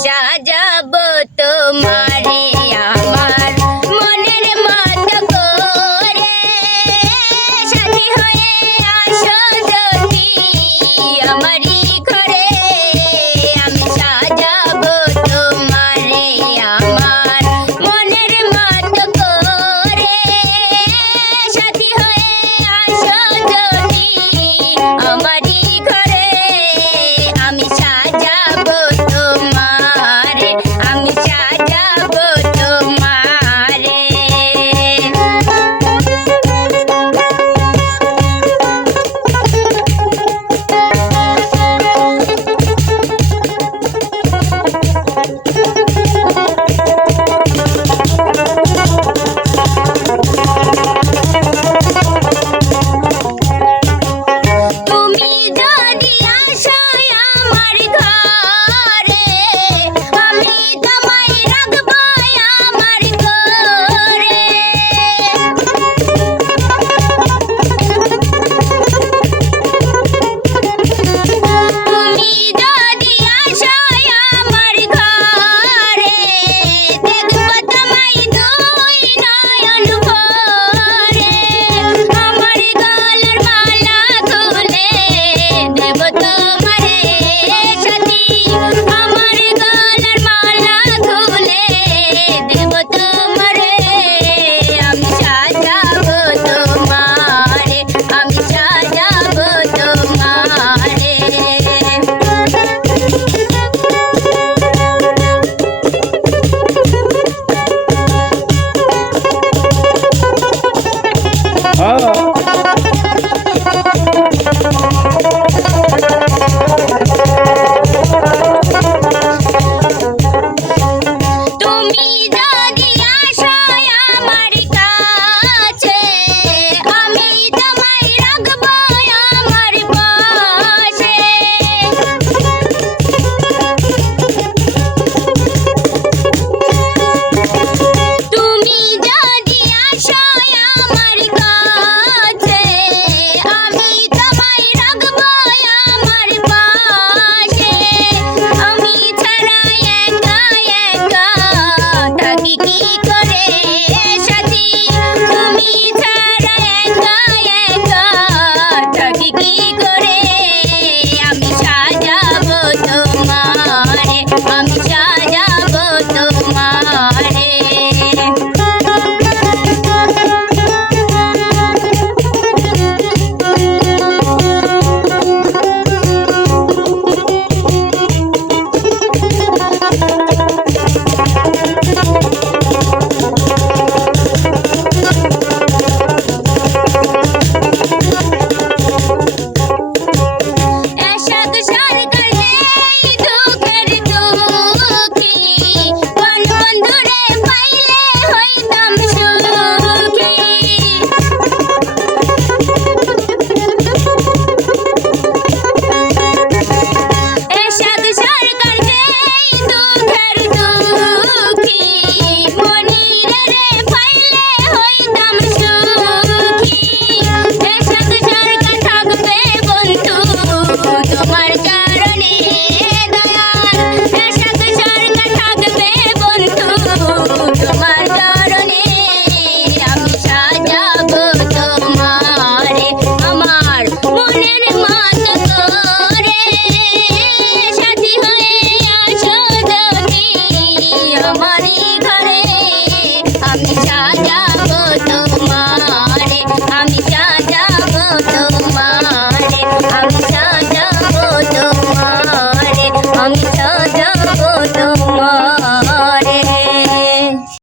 সাজাবো তোমারে আমার মনের মতো করে সাথী হয়ে আসো যদি আমারই ঘরে আমি সাজাবো তোমারে আমার মনের মতো করে সাথী হয়ে আসো যদি আমারই ঘরে আমি সাজাবো তোমারে আমি সাজাবো তোমারে। তুমি যদি আসো আমার ঘরে আমি তোমায় রাখবো আমার ঘরে। তুমি যদি আসো আমার ঘরে দেখবো তোমায় দুই নয়ন ভরে আমার গলার মালা খুলে দেব তোমারে সাথী আমার গলার মালা খুলে দেব তোমারে আমি সাজাবো তোমারে আমি সাজাবো তোমারে। তুমি যদি আসো আমার কাছে আমি তোমায় রাখবো আমার পাশে। তুমি যদি আসো আমার কাছে আমি তোমায় রাখবো আমার পাশে। আমি ছাড়া একা একা থাকি কি করে সাথী তুমি ছাড়া একা একা থাকি কি করে আমি সাজাবো তোমারে আমি সাজাবো তোমারে। এসব সরকার নেই দুঃখের দুঃখী কোন বন্ধুরে পাইলে হইতাম সুখী। এসব সরকার নেই দুঃখের দুঃখী মনিরে রে পাইলে হইতাম সুখী। এসব সরকার থাকবে বন্ধু তোমার কারণে দয়াল এসব সরকার থাকবে বন্ধু তোমার কারণে আমি সাজাবো তোমারে আমার মনের মতো করে সাথী হয়ে আসো যদি আমারই ঘরে আমি সাজাবো তোমারে আমি সাজাবো তোমারে।